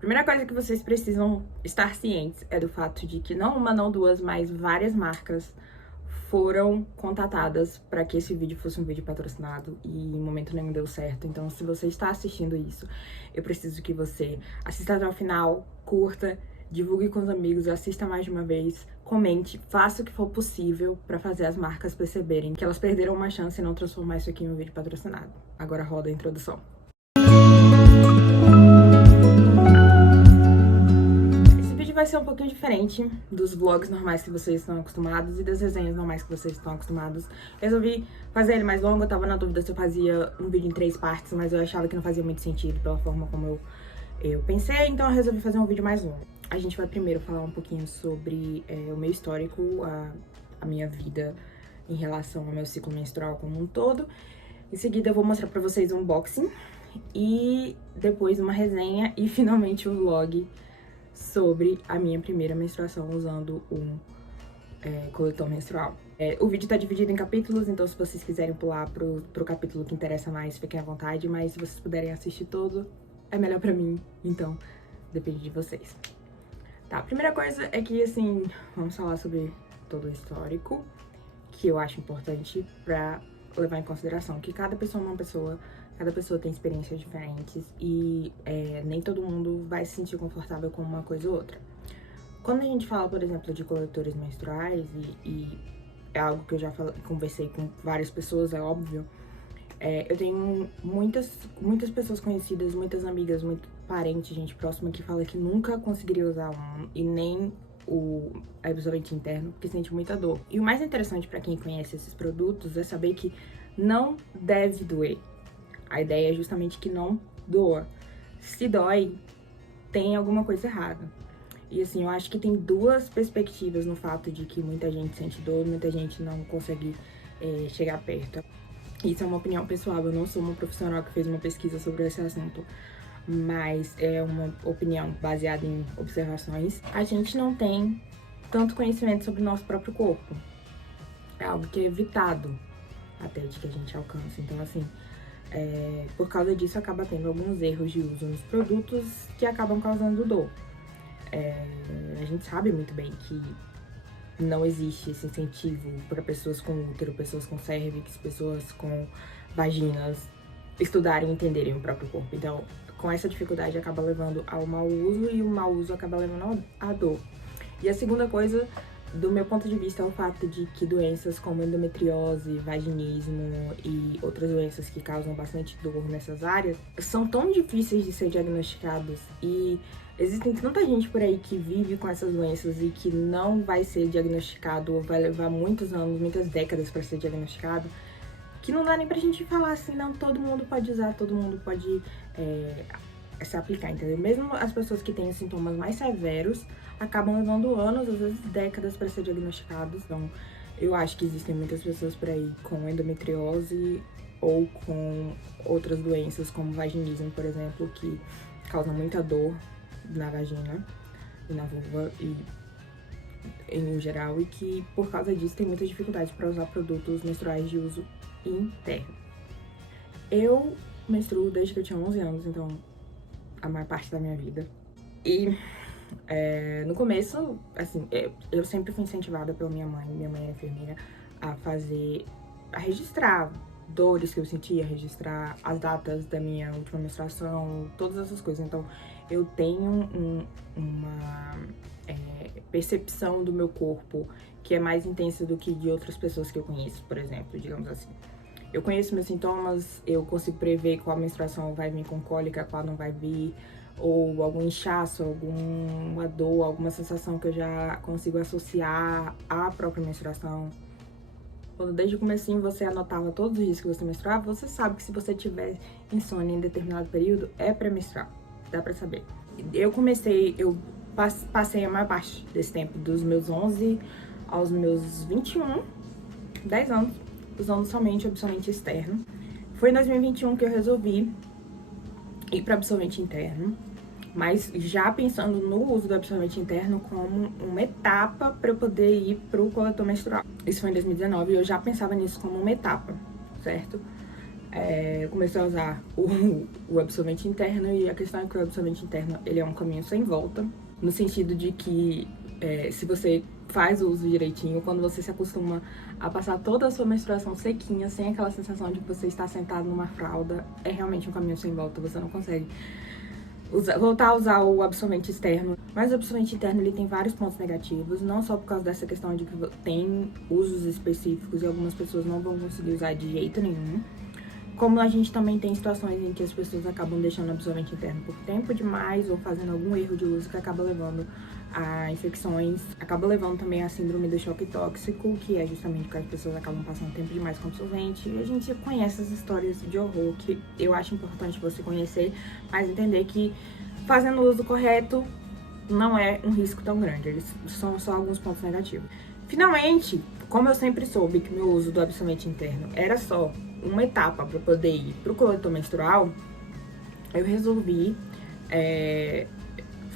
Primeira coisa que vocês precisam estar cientes é do fato de que não uma, não duas, mas várias marcas foram contatadas para que esse vídeo fosse um vídeo patrocinado e em momento nenhum deu certo. Então, se você está assistindo isso, eu preciso que você assista até o final, curta, divulgue com os amigos, assista mais de uma vez, comente, faça o que for possível para fazer as marcas perceberem que elas perderam uma chance em não transformar isso aqui em um vídeo patrocinado. Agora roda a introdução. Vai ser um pouquinho diferente dos vlogs normais que vocês estão acostumados e das resenhas normais que vocês estão acostumados. Resolvi fazer ele mais longo, eu tava na dúvida se eu fazia um vídeo em 3 partes, mas eu achava que não fazia muito sentido pela forma como eu pensei, então eu resolvi fazer um vídeo mais longo. A gente vai primeiro falar um pouquinho sobre o meu histórico, a minha vida em relação ao meu ciclo menstrual como um todo. Em seguida eu vou mostrar pra vocês um unboxing e depois uma resenha e finalmente um vlog sobre a minha primeira menstruação usando um coletor menstrual. O vídeo tá dividido em capítulos, então se vocês quiserem pular pro capítulo que interessa mais, fiquem à vontade, mas se vocês puderem assistir todo, é melhor pra mim, então depende de vocês. Tá, a primeira coisa é que, assim, vamos falar sobre todo o histórico, que eu acho importante pra levar em consideração que cada pessoa é uma pessoa, cada pessoa tem experiências diferentes e nem todo mundo vai se sentir confortável com uma coisa ou outra. Quando a gente fala, por exemplo, de coletores menstruais, e é algo que eu já conversei com várias pessoas, é óbvio, eu tenho muitas pessoas conhecidas, muitas amigas, muito parentes, gente próxima que fala que nunca conseguiria usar um e nem o absorvente interno, porque sente muita dor. E o mais interessante para quem conhece esses produtos é saber que não deve doer. A ideia é justamente que não doa. Se dói, tem alguma coisa errada. E assim, eu acho que tem duas perspectivas no fato de que muita gente sente dor, muita gente não consegue chegar perto. Isso é uma opinião pessoal, eu não sou uma profissional que fez uma pesquisa sobre esse assunto, mas é uma opinião baseada em observações. A gente não tem tanto conhecimento sobre o nosso próprio corpo. É algo que é evitado até de que a gente alcance. Então, assim, por causa disso, acaba tendo alguns erros de uso nos produtos que acabam causando dor. A gente sabe muito bem que não existe esse incentivo para pessoas com útero, pessoas com cérvix, pessoas com vaginas estudarem e entenderem o próprio corpo. Então, com essa dificuldade, acaba levando ao mau uso e o mau uso acaba levando à dor. E a segunda coisa, do meu ponto de vista, é o fato de que doenças como endometriose, vaginismo e outras doenças que causam bastante dor nessas áreas são tão difíceis de ser diagnosticadas e existem tanta gente por aí que vive com essas doenças e que não vai ser diagnosticado ou vai levar muitos anos, muitas décadas para ser diagnosticado, que não dá nem pra gente falar assim, não, todo mundo pode usar, todo mundo pode se aplicar, entendeu? Mesmo as pessoas que têm os sintomas mais severos acabam levando anos, às vezes décadas para ser diagnosticados. Então, eu acho que existem muitas pessoas por aí com endometriose ou com outras doenças como vaginismo, por exemplo, que causam muita dor na vagina e na vulva e em geral, e que por causa disso tem muita dificuldade para usar produtos menstruais de uso interno. Eu menstruo desde que eu tinha 11 anos, então a maior parte da minha vida. E no começo, assim, eu sempre fui incentivada pela minha mãe é enfermeira, a registrar dores que eu sentia, registrar as datas da minha última menstruação, todas essas coisas. Então, eu tenho uma percepção do meu corpo que é mais intensa do que de outras pessoas que eu conheço, por exemplo, digamos assim. Eu conheço meus sintomas, eu consigo prever qual menstruação vai vir com cólica, qual não vai vir, ou algum inchaço, alguma dor, alguma sensação que eu já consigo associar à própria menstruação. Quando desde o comecinho você anotava todos os dias que você menstruava, você sabe que se você tiver insônia em determinado período, é pré-menstrual. Dá pra saber. Eu passei a maior parte desse tempo, dos meus 11 aos meus 21, 10 anos, usando somente absorvente externo. Foi em 2021 que eu resolvi ir para absorvente interno, mas já pensando no uso do absorvente interno como uma etapa para eu poder ir pro coletor menstrual. Isso foi em 2019 e eu já pensava nisso como uma etapa, certo? Eu comecei a usar o absorvente interno, e a questão é que o absorvente interno ele é um caminho sem volta, no sentido de que se você faz o uso direitinho, quando você se acostuma a passar toda a sua menstruação sequinha, sem aquela sensação de que você está sentado numa fralda, é realmente um caminho sem volta, você não consegue voltar a usar o absorvente externo. Mas o absorvente interno ele tem vários pontos negativos, não só por causa dessa questão de que tem usos específicos e algumas pessoas não vão conseguir usar de jeito nenhum, como a gente também tem situações em que as pessoas acabam deixando o absorvente interno por tempo demais ou fazendo algum erro de uso que acaba levando a infecções, acaba levando também a síndrome do choque tóxico, que é justamente porque as pessoas acabam passando tempo demais com absorvente. E a gente conhece as histórias de horror que eu acho importante você conhecer, mas entender que fazendo o uso correto não é um risco tão grande, eles são só alguns pontos negativos. Finalmente, como eu sempre soube que meu uso do absorvente interno era só uma etapa para poder ir pro coletor menstrual, eu resolvi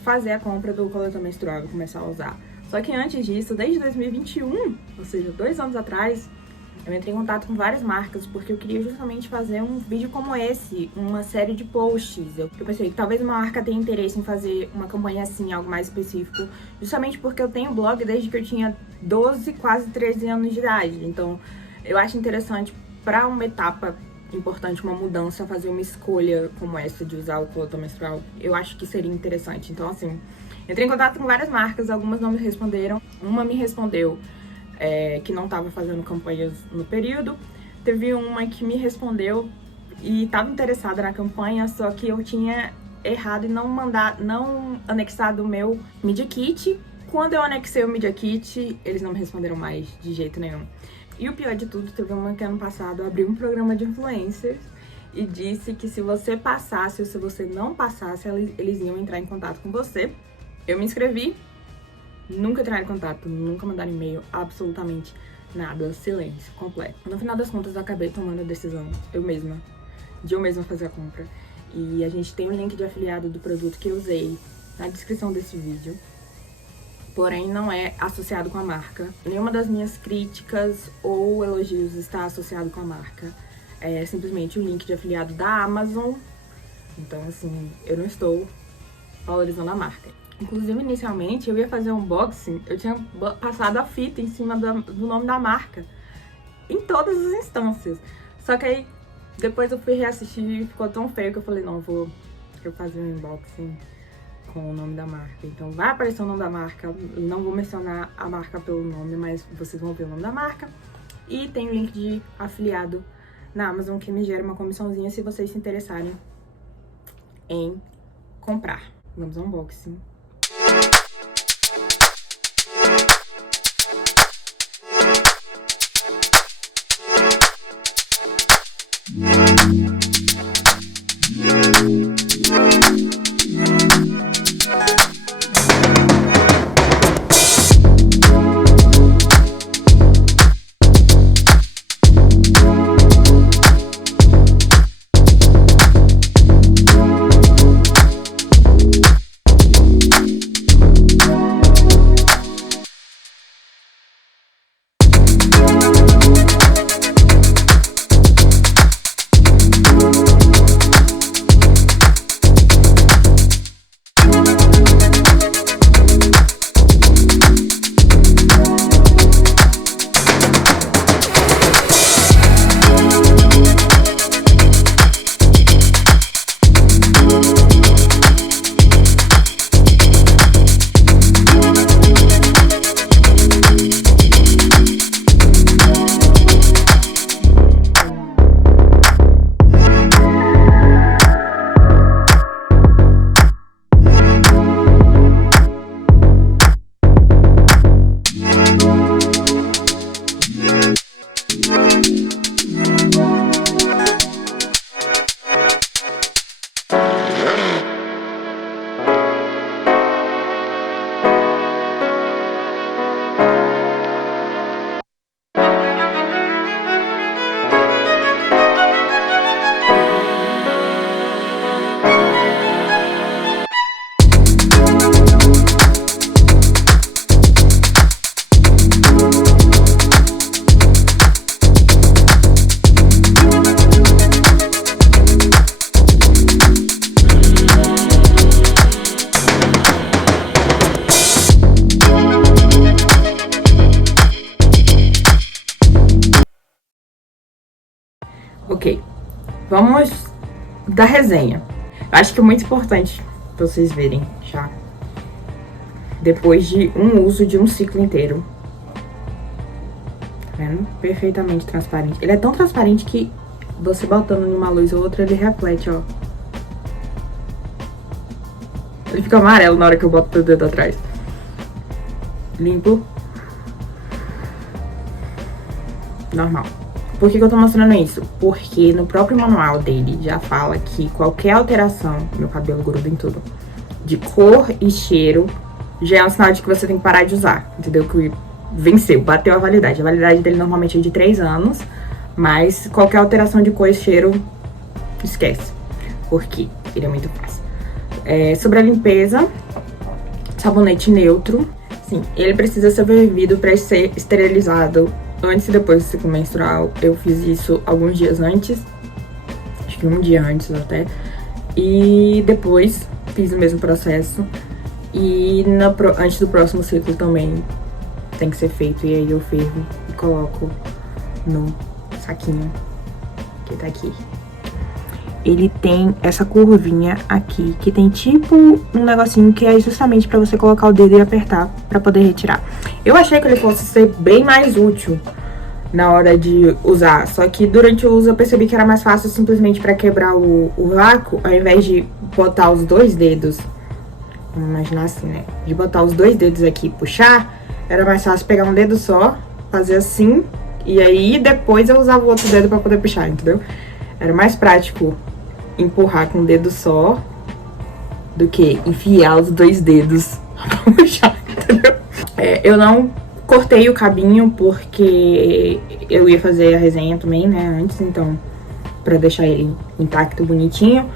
fazer a compra do coletor menstrual e começar a usar. Só que antes disso, desde 2021, ou seja, 2 anos atrás, eu entrei em contato com várias marcas porque eu queria justamente fazer um vídeo como esse, uma série de posts. Eu pensei que talvez uma marca tenha interesse em fazer uma campanha assim, algo mais específico, justamente porque eu tenho blog desde que eu tinha 12, quase 13 anos de idade. Então, eu acho interessante para uma etapa importante, uma mudança, fazer uma escolha como essa de usar o coletor menstrual. Eu acho que seria interessante. Então, assim, entrei em contato com várias marcas, algumas não me responderam. Uma me respondeu que não estava fazendo campanhas no período. Teve uma que me respondeu e estava interessada na campanha, só que eu tinha errado e não anexado o meu Media Kit. Quando eu anexei o Media Kit, eles não me responderam mais de jeito nenhum. E o pior de tudo, teve uma que ano passado abriu um programa de influencers e disse que se você passasse ou se você não passasse, eles iam entrar em contato com você. Eu me inscrevi, nunca entraram em contato, nunca mandaram e-mail, absolutamente nada, silêncio completo. No final das contas, eu acabei tomando a decisão, eu mesma fazer a compra. E a gente tem o link de afiliado do produto que eu usei na descrição desse vídeo. Porém, não é associado com a marca. Nenhuma das minhas críticas ou elogios está associado com a marca. É simplesmente o link de afiliado da Amazon. Então, assim, eu não estou valorizando a marca. Inclusive, inicialmente, eu ia fazer um unboxing, eu tinha passado a fita em cima do nome da marca. Em todas as instâncias. Só que aí, depois eu fui reassistir e ficou tão feio que eu falei, não, vou fazer um unboxing com o nome da marca. Então vai aparecer o nome da marca, não vou mencionar a marca pelo nome, mas vocês vão ver o nome da marca. E tem o link de afiliado na Amazon que me gera uma comissãozinha se vocês se interessarem em comprar. Vamos ao unboxing. vamos da resenha. Eu acho que é muito importante vocês verem já. Depois de um uso de um ciclo inteiro. Tá vendo? Perfeitamente transparente. Ele é tão transparente que você botando em uma luz ou outra, ele reflete, ó. Ele fica amarelo na hora que eu boto o dedo atrás. Limpo. Normal. Por que eu tô mostrando isso? Porque no próprio manual dele já fala que qualquer alteração, meu cabelo gruda em tudo, de cor e cheiro, já é um sinal de que você tem que parar de usar, entendeu? Que venceu, bateu a validade. A validade dele normalmente é de 3 anos, mas qualquer alteração de cor e cheiro, esquece. Porque ele é muito fácil. Sobre a limpeza, sabonete neutro. Sim, ele precisa ser fervido para ser esterilizado antes e depois do ciclo menstrual. Eu fiz isso alguns dias antes, acho que um dia antes até, e depois fiz o mesmo processo. E antes do próximo ciclo também tem que ser feito, e aí eu fervo e coloco no saquinho que tá aqui. Ele tem essa curvinha aqui, que tem tipo um negocinho que é justamente pra você colocar o dedo e apertar pra poder retirar. Eu achei que ele fosse ser bem mais útil na hora de usar, só que durante o uso eu percebi que era mais fácil simplesmente pra quebrar o vácuo, ao invés de botar os 2 dedos, vamos imaginar assim, né? De botar os 2 dedos aqui e puxar, era mais fácil pegar um dedo só, fazer assim, e aí depois eu usava o outro dedo pra poder puxar, entendeu? Era mais prático empurrar com um dedo só do que enfiar os 2 dedos pra puxar, entendeu? Eu não cortei o cabinho porque eu ia fazer a resenha também, né, antes, então, pra deixar ele intacto, bonitinho.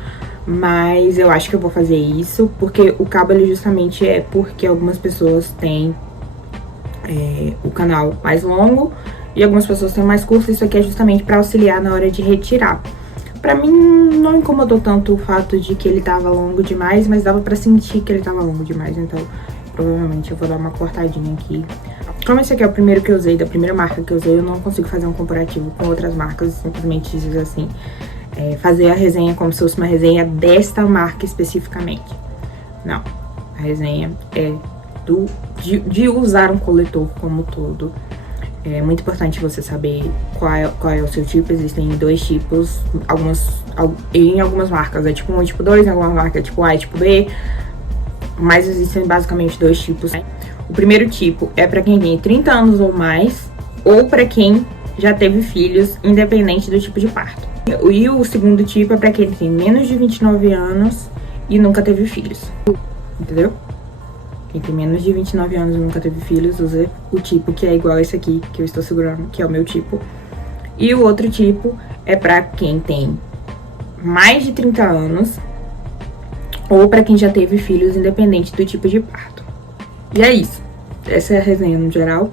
Mas eu acho que eu vou fazer isso, porque o cabo, ele justamente é porque algumas pessoas têm o canal mais longo e algumas pessoas têm mais curto. Isso aqui é justamente pra auxiliar na hora de retirar. Pra mim, não incomodou tanto o fato de que ele tava longo demais, mas dava pra sentir que ele tava longo demais, então provavelmente eu vou dar uma cortadinha aqui. Como esse aqui é o primeiro que eu usei, da primeira marca que eu usei, eu não consigo fazer um comparativo com outras marcas, simplesmente diz assim, fazer a resenha como se fosse uma resenha desta marca especificamente. Não, a resenha é de usar um coletor como todo. É muito importante você saber qual é o seu tipo. Existem 2 tipos, em algumas marcas é tipo 1 e tipo 2, em algumas marcas é tipo A e tipo B, mas existem basicamente 2 tipos. O primeiro tipo é pra quem tem 30 anos ou mais, ou pra quem já teve filhos, independente do tipo de parto. E o segundo tipo é pra quem tem menos de 29 anos e nunca teve filhos, entendeu? Quem tem menos de 29 anos e nunca teve filhos, usa o tipo que é igual a esse aqui, que eu estou segurando, que é o meu tipo. E o outro tipo é pra quem tem mais de 30 anos ou pra quem já teve filhos, independente do tipo de parto. E é isso. Essa é a resenha no geral.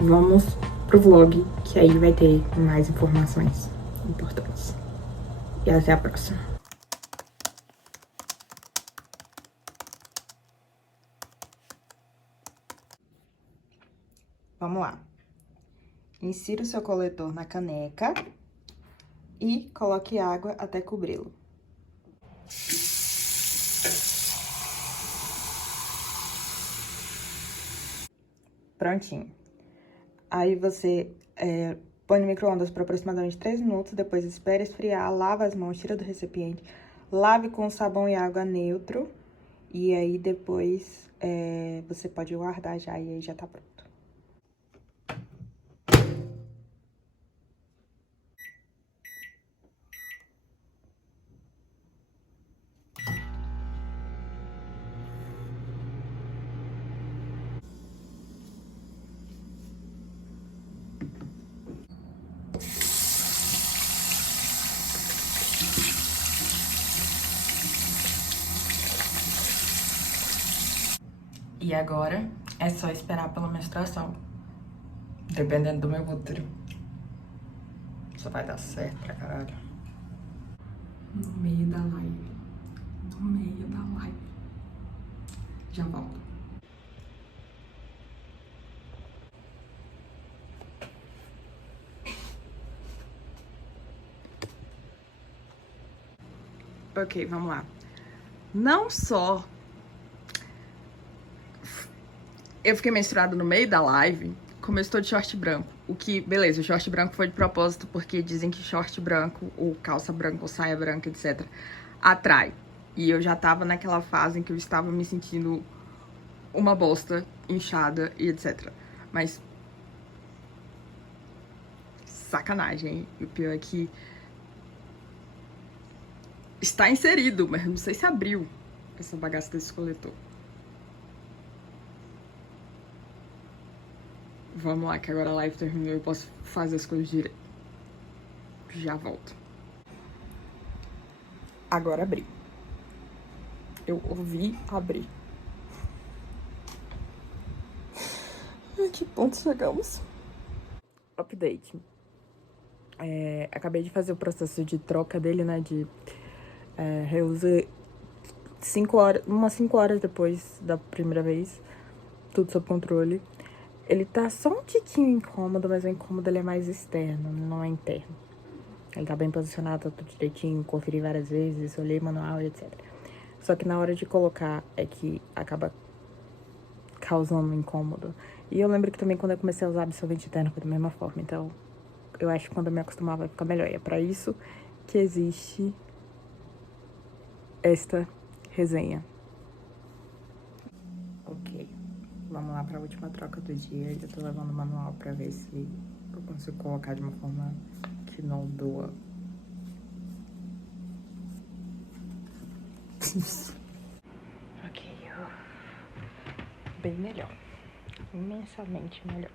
Vamos pro vlog, que aí vai ter mais informações importantes. E até a próxima. Vamos lá. Insira o seu coletor na caneca e coloque água até cobri-lo. Prontinho. Aí você põe no micro-ondas por aproximadamente 3 minutos, depois espere esfriar, lava as mãos, tira do recipiente, lave com sabão e água neutro, e aí depois você pode guardar já, e aí já tá pronto. E agora é só esperar pela menstruação. Dependendo do meu útero. Só vai dar certo pra caralho. No meio da live. No meio da live. Já volto. Ok, vamos lá. Não só eu fiquei menstruada no meio da live, como eu estou de short branco. O que, beleza, o short branco foi de propósito, porque dizem que short branco, ou calça branca, ou saia branca, etc., atrai. E eu já tava naquela fase em que eu estava me sentindo uma bosta, inchada e etc. Mas sacanagem, hein? E o pior é que está inserido, mas não sei se abriu essa bagaça desse coletor. Vamos lá, que agora a live terminou e eu posso fazer as coisas direito. Já volto. Agora abri. Eu ouvi abrir. A que ponto chegamos? Update. Acabei de fazer o processo de troca dele, né? De reuso 5 horas, umas 5 horas depois da primeira vez. Tudo sob controle. Ele tá só um tiquinho incômodo, mas o incômodo ele é mais externo, não é interno. Ele tá bem posicionado, tá tudo direitinho, conferi várias vezes, olhei manual e etc. Só que na hora de colocar é que acaba causando um incômodo. E eu lembro que também quando eu comecei a usar absorvente interno foi da mesma forma. Então, eu acho que quando eu me acostumar vai ficar melhor. E é pra isso que existe esta resenha. Ok, vamos lá pra última troca do dia. Eu tô levando o manual pra ver se eu consigo colocar de uma forma que não doa. Ok, bem melhor. Imensamente melhor.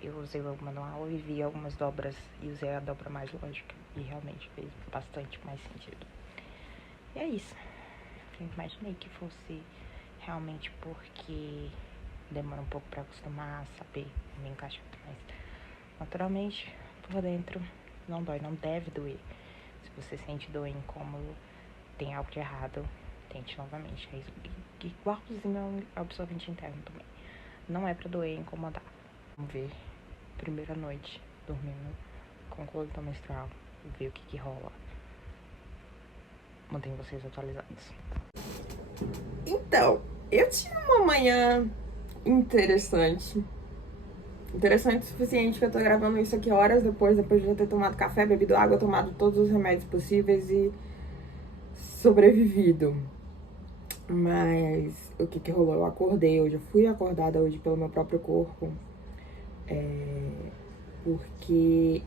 Eu usei o manual e vi algumas dobras e usei a dobra mais lógica. E realmente fez bastante mais sentido. E é isso. Eu imaginei que fosse realmente porque demora um pouco pra acostumar, saber me encaixar. Mas naturalmente, por dentro, não dói, não deve doer. Se você sente dor incômodo, tem algo de errado, tente novamente. É isso. Igualzinho ao absorvente interno também. Não é pra doer e incomodar. Vamos ver, primeira noite, dormindo com coletor menstrual, ver o que rola. Mantenho vocês atualizados. Então, eu tive uma manhã interessante. Interessante o suficiente que eu tô gravando isso aqui horas depois de já ter tomado café, bebido água, tomado todos os remédios possíveis e sobrevivido. Mas o que rolou? Eu acordei hoje, eu fui acordada hoje pelo meu próprio corpo. Porque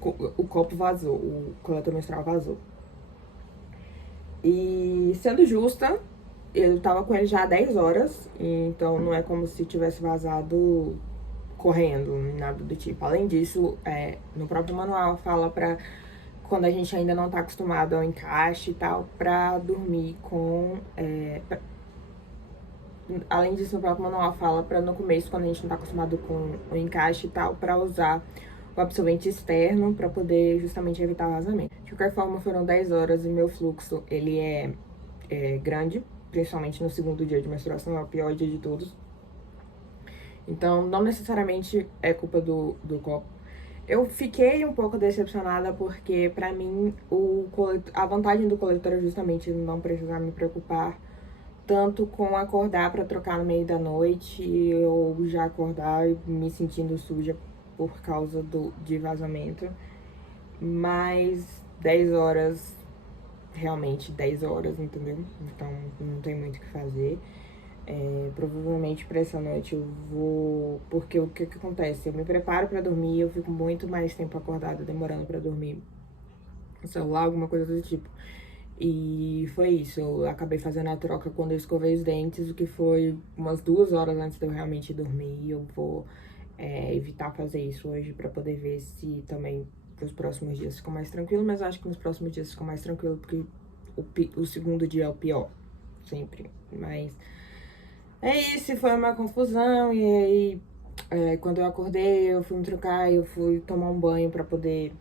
o copo vazou, o coletor menstrual vazou. E sendo justa, eu tava com ele já há 10 horas, então não é como se tivesse vazado correndo, nada do tipo. Além disso, no próprio manual fala pra, quando a gente ainda não tá acostumado ao encaixe e tal, pra dormir com... além disso, no próprio manual fala pra, no começo, quando a gente não tá acostumado com o encaixe e tal, pra usar o absorvente externo pra poder justamente evitar vazamento. De qualquer forma, foram 10 horas e meu fluxo, ele é grande, principalmente no segundo dia de menstruação, é o pior dia de todos. Então, não necessariamente é culpa do copo. Eu fiquei um pouco decepcionada porque, pra mim, a vantagem do coletor é justamente não precisar me preocupar tanto com acordar pra trocar no meio da noite ou já acordar me sentindo suja por causa de vazamento. Mas 10 horas, realmente 10 horas, entendeu? Então não tem muito o que fazer. Provavelmente pra essa noite eu vou... Porque o que acontece? Eu me preparo pra dormir, eu fico muito mais tempo acordada, demorando pra dormir no celular, alguma coisa do tipo. E foi isso, eu acabei fazendo a troca quando eu escovei os dentes, o que foi umas 2 horas antes de eu realmente dormir. Eu vou evitar fazer isso hoje pra poder ver se também nos próximos dias ficou mais tranquilo, mas eu acho que nos próximos dias ficou mais tranquilo, porque o segundo dia é o pior, sempre. Mas é isso, foi uma confusão, e aí quando eu acordei, eu fui me trocar, eu fui tomar um banho pra poder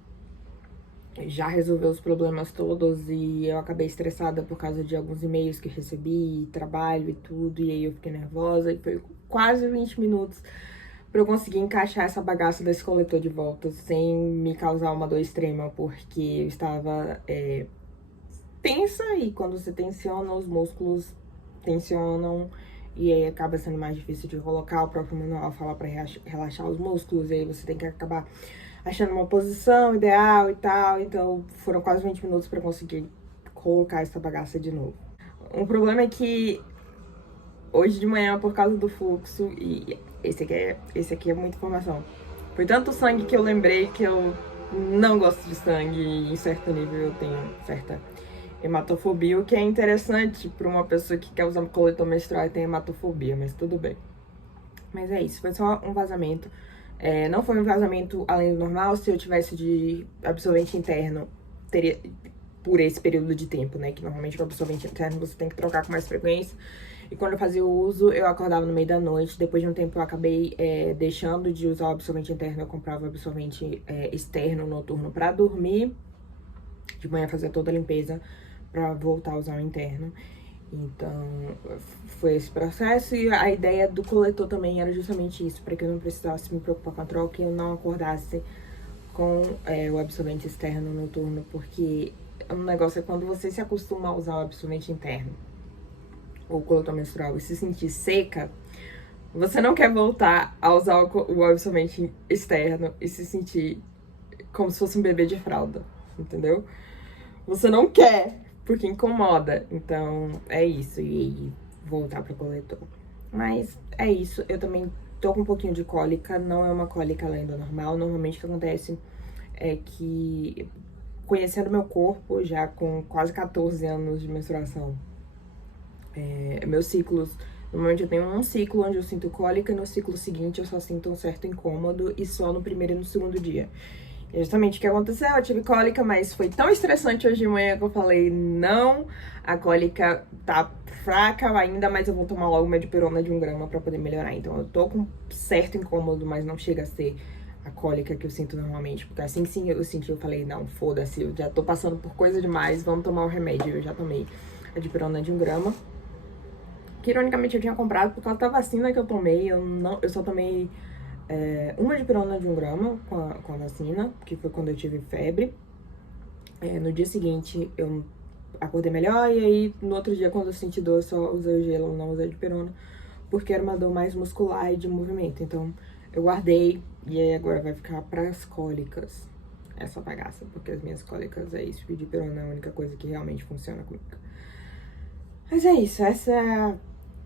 já resolver os problemas todos, e eu acabei estressada por causa de alguns e-mails que recebi, trabalho e tudo, e aí eu fiquei nervosa, e foi quase 20 minutos pra eu conseguir encaixar essa bagaça desse coletor de volta, sem me causar uma dor extrema, porque eu estava tensa e quando você tensiona, os músculos tensionam e aí acaba sendo mais difícil de colocar. O próprio manual fala pra relaxar os músculos e aí você tem que acabar achando uma posição ideal e tal. Então foram quase 20 minutos pra conseguir colocar essa bagaça de novo. O problema é que hoje de manhã, por causa do fluxo, e esse aqui é muita informação, foi tanto sangue que eu lembrei que eu não gosto de sangue e em certo nível eu tenho certa hematofobia, o que é interessante para uma pessoa que quer usar coletor menstrual e tem hematofobia, mas tudo bem. Mas é isso, foi só um vazamento. Não foi um vazamento além do normal. Se eu tivesse de absorvente interno, teria por esse período de tempo, né? Que normalmente o absorvente interno você tem que trocar com mais frequência. E quando eu fazia o uso, eu acordava no meio da noite. Depois de um tempo eu acabei deixando de usar o absorvente interno. Eu comprava o absorvente externo noturno pra dormir. De manhã fazia toda a limpeza pra voltar a usar o interno. Então, foi esse processo. E a ideia do coletor também era justamente isso, para que eu não precisasse me preocupar com a troca e eu não acordasse com o absorvente externo noturno, porque um negócio é quando você se acostuma a usar o absorvente interno ou o coletor menstrual e se sentir seca, você não quer voltar a usar o absorvente externo e se sentir como se fosse um bebê de fralda, entendeu? Você não quer, porque incomoda. Então, é isso. E voltar pro coletor. Mas é isso. Eu também tô com um pouquinho de cólica. Não é uma cólica além do normal. Normalmente o que acontece é que, conhecendo meu corpo, já com quase 14 anos de menstruação, meus ciclos... Normalmente eu tenho um ciclo onde eu sinto cólica e no ciclo seguinte eu só sinto um certo incômodo e só no primeiro e no segundo dia. E justamente o que aconteceu, eu tive cólica, mas foi tão estressante hoje de manhã que eu falei, não, a cólica tá fraca ainda, mas eu vou tomar logo uma dipirona de 1 grama pra poder melhorar. Então eu tô com certo incômodo, mas não chega a ser a cólica que eu sinto normalmente. Porque assim que sim, eu senti, eu falei, não, foda-se, eu já tô passando por coisa demais, vamos tomar o remédio. Eu já tomei a dipirona de 1 grama. Que ironicamente eu tinha comprado por causa da vacina que eu tomei, eu só tomei... uma dipirona de 1 grama com a vacina, que foi quando eu tive febre. No dia seguinte eu acordei melhor e aí no outro dia quando eu senti dor eu só usei o gelo, não usei a dipirona, porque era uma dor mais muscular e de movimento. Então eu guardei e aí agora vai ficar pras cólicas essa bagaça, porque as minhas cólicas é isso, e dipirona é a única coisa que realmente funciona comigo. Mas é isso, essa é a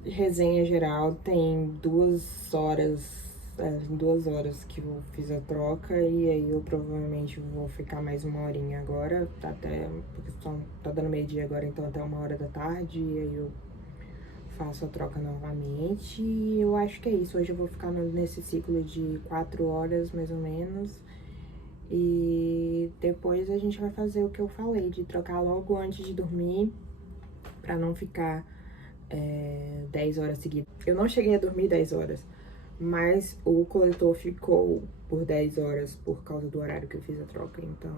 resenha geral. Tem 2 horas... em 2 horas que eu fiz a troca e aí eu provavelmente vou ficar mais 1 horinha agora, porque tá dando meio-dia agora, então até 1 hora da tarde, e aí eu faço a troca novamente. E eu acho que é isso. Hoje eu vou ficar nesse ciclo de 4 horas, mais ou menos, e depois a gente vai fazer o que eu falei, de trocar logo antes de dormir, pra não ficar 10 horas seguidas. Eu não cheguei a dormir 10 horas, mas o coletor ficou por 10 horas por causa do horário que eu fiz a troca. Então,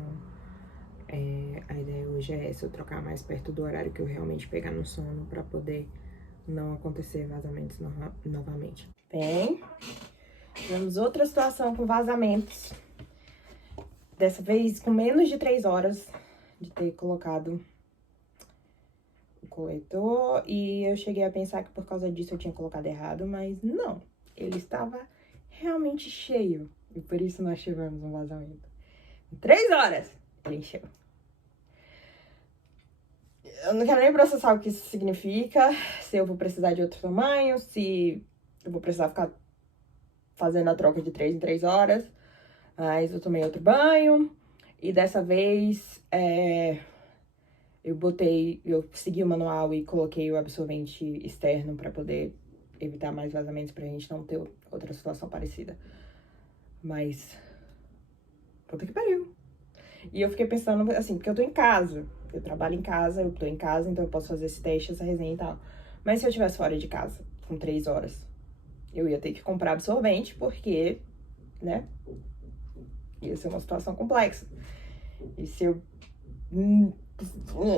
a ideia hoje é essa, eu trocar mais perto do horário que eu realmente pegar no sono pra poder não acontecer vazamentos novamente. Bem, tivemos outra situação com vazamentos. Dessa vez com menos de 3 horas de ter colocado o coletor. E eu cheguei a pensar que por causa disso eu tinha colocado errado, mas não. Ele estava realmente cheio. E por isso nós tivemos um vazamento. Em 3 horas, ele encheu. Eu não quero nem processar o que isso significa. Se eu vou precisar de outro tamanho. Se eu vou precisar ficar fazendo a troca de 3 em 3 horas. Mas eu tomei outro banho. E dessa vez, eu segui o manual e coloquei o absorvente externo pra poder evitar mais vazamentos, pra gente não ter outra situação parecida. Mas... puta que pariu. E eu fiquei pensando, assim, porque eu tô em casa. Eu trabalho em casa, eu tô em casa, então eu posso fazer esse teste, essa resenha e tal. Mas se eu estivesse fora de casa, com 3 horas, eu ia ter que comprar absorvente, porque, né, ia ser uma situação complexa. E se eu...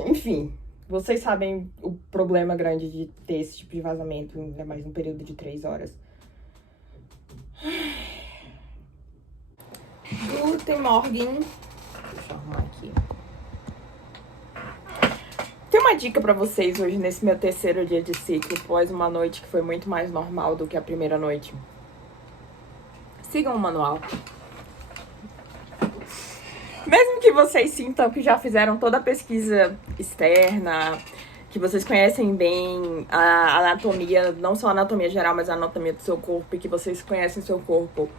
enfim, vocês sabem o problema grande de ter esse tipo de vazamento, ainda mais num período de 3 horas. Guten Morgen. Deixa eu arrumar aqui. uma dica pra vocês hoje nesse meu terceiro dia de ciclo, após uma noite que foi muito mais normal do que a primeira noite. Sigam o manual. Mesmo que vocês sintam que já fizeram toda a pesquisa externa, que vocês conhecem bem a anatomia, não só a anatomia geral, mas a anatomia do seu corpo, e que vocês conhecem seu corpo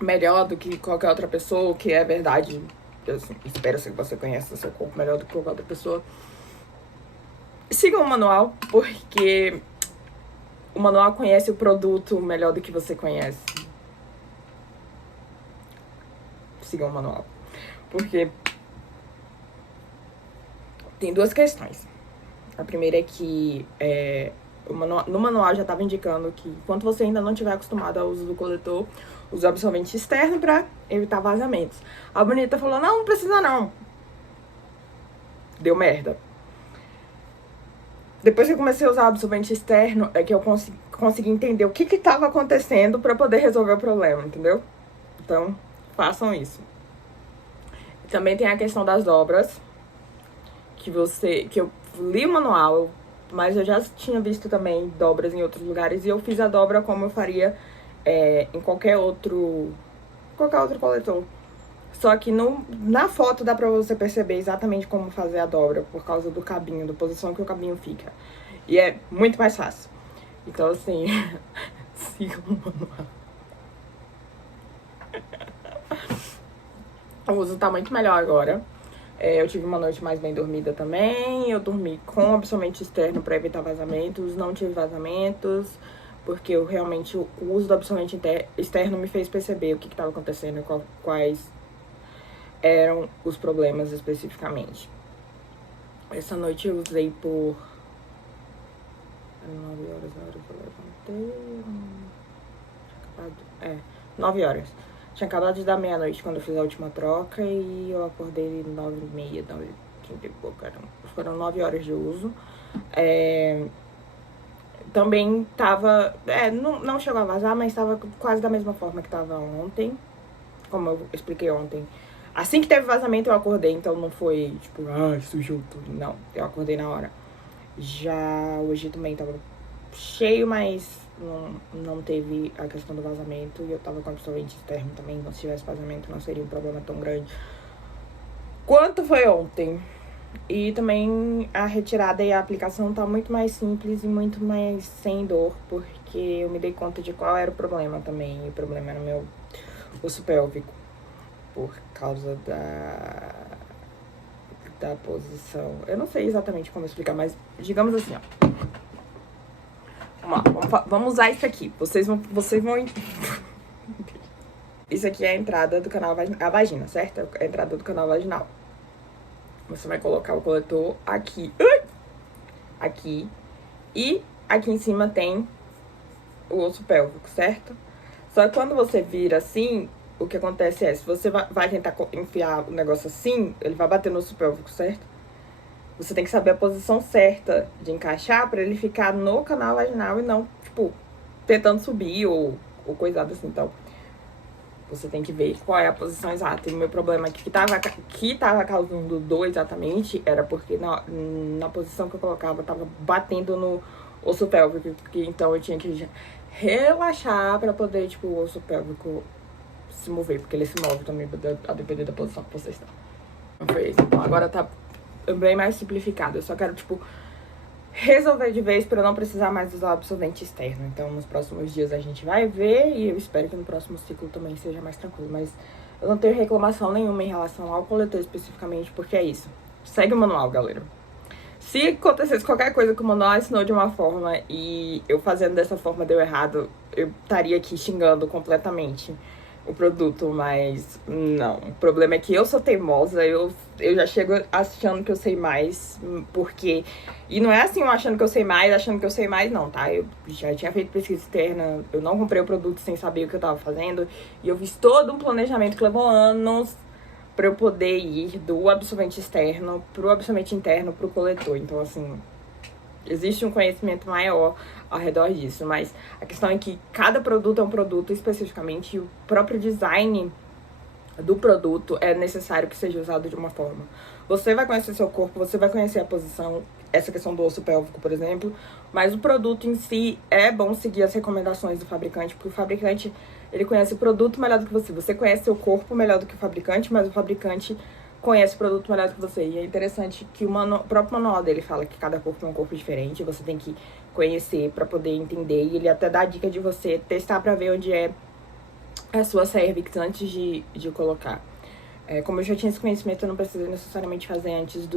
melhor do que qualquer outra pessoa, o que é verdade. Eu espero que você conheça o seu corpo melhor do que qualquer outra pessoa. Sigam o manual, porque o manual conhece o produto melhor do que você conhece. Sigam o manual. Porque tem duas questões. A primeira é que no manual já estava indicando que enquanto você ainda não estiver acostumado ao uso do coletor, use o absorvente externo para evitar vazamentos. A Bonita falou, não precisa não. Deu merda. Depois que eu comecei a usar o absorvente externo, é que eu consegui entender o que estava acontecendo para poder resolver o problema, entendeu? Então, façam isso. Também tem a questão das dobras, que eu li o manual, mas eu já tinha visto também dobras em outros lugares, e eu fiz a dobra como eu faria em qualquer outro coletor. Só que na foto dá pra você perceber exatamente como fazer a dobra, por causa do cabinho, da posição que o cabinho fica. E é muito mais fácil. Então, assim, sigam o manual. O uso tá muito melhor agora. Eu tive uma noite mais bem dormida também. Eu dormi com absorvente externo para evitar vazamentos. Não tive vazamentos, porque eu realmente o uso do absorvente externo me fez perceber o que estava acontecendo e quais eram os problemas especificamente. Essa noite eu usei por 9 horas eu levantei. 9 horas. Tinha acabado de dar meia-noite quando eu fiz a última troca e eu acordei 9h30, 9h30 e pouco. Foram 9 horas de uso. Também tava... não chegou a vazar, mas tava quase da mesma forma que tava ontem. Como eu expliquei ontem. Assim que teve vazamento eu acordei, então não foi tipo, sujou tudo. Não, eu acordei na hora. Já hoje também tava cheio, mas não teve a questão do vazamento. E eu tava com absorvente externo também, então se tivesse vazamento não seria um problema tão grande quanto foi ontem. E também a retirada e a aplicação tá muito mais simples e muito mais sem dor, porque eu me dei conta de qual era o problema também. E o problema era o meu osso pélvico, por causa da posição. Eu não sei exatamente como explicar, mas digamos assim, ó. Vamos usar isso aqui. Vocês vão... Isso aqui é a entrada do canal a vagina, certo? É a entrada do canal vaginal. Você vai colocar o coletor aqui. Aqui. E aqui em cima tem o osso pélvico, certo? Só que quando você vira assim, o que acontece é, se você vai tentar enfiar o negócio assim, ele vai bater no osso pélvico, certo? Você tem que saber a posição certa de encaixar pra ele ficar no canal vaginal e não, tipo, tentando subir ou coisado assim, então. Você tem que ver qual é a posição exata. E o meu problema que tava causando dor exatamente era porque na posição que eu colocava, tava batendo no osso pélvico. Então eu tinha que relaxar pra poder, tipo, o osso pélvico se mover. Porque ele se move também, a depender da posição que você está. Então foi isso. Então agora tá bem mais simplificado. Eu só quero, tipo, resolver de vez pra eu não precisar mais usar o absorvente externo. Então, nos próximos dias a gente vai ver e eu espero que no próximo ciclo também seja mais tranquilo. Mas eu não tenho reclamação nenhuma em relação ao coletor especificamente, porque é isso. Segue o manual, galera. Se acontecesse qualquer coisa que o manual ensinou de uma forma e eu fazendo dessa forma deu errado, eu estaria aqui xingando completamente o produto, mas não. O problema é que eu sou teimosa, eu já chego achando que eu sei mais, porque... E não é assim, eu achando que eu sei mais, não, tá? Eu já tinha feito pesquisa externa, eu não comprei o produto sem saber o que eu tava fazendo, e eu fiz todo um planejamento que levou anos pra eu poder ir do absorvente externo pro absorvente interno pro coletor. Então, assim, existe um conhecimento maior ao redor disso, mas a questão é que cada produto é um produto especificamente, e o próprio design do produto é necessário que seja usado de uma forma. Você vai conhecer seu corpo, você vai conhecer a posição, essa questão do osso pélvico, por exemplo, mas o produto em si é bom seguir as recomendações do fabricante, porque o fabricante, ele conhece o produto melhor do que você. Você conhece seu corpo melhor do que o fabricante, mas o fabricante conhece o produto melhor do que você. E é interessante que o próprio manual dele fala que cada corpo é um corpo diferente, você tem que conhecer pra poder entender, e ele até dá a dica de você testar pra ver onde é a sua cervix antes de colocar. Como eu já tinha esse conhecimento, eu não precisei necessariamente fazer antes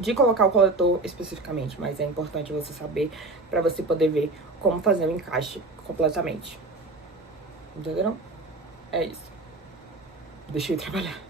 de colocar o coletor especificamente, mas é importante você saber pra você poder ver como fazer o encaixe completamente. Entenderam? É isso. Deixa eu ir trabalhar.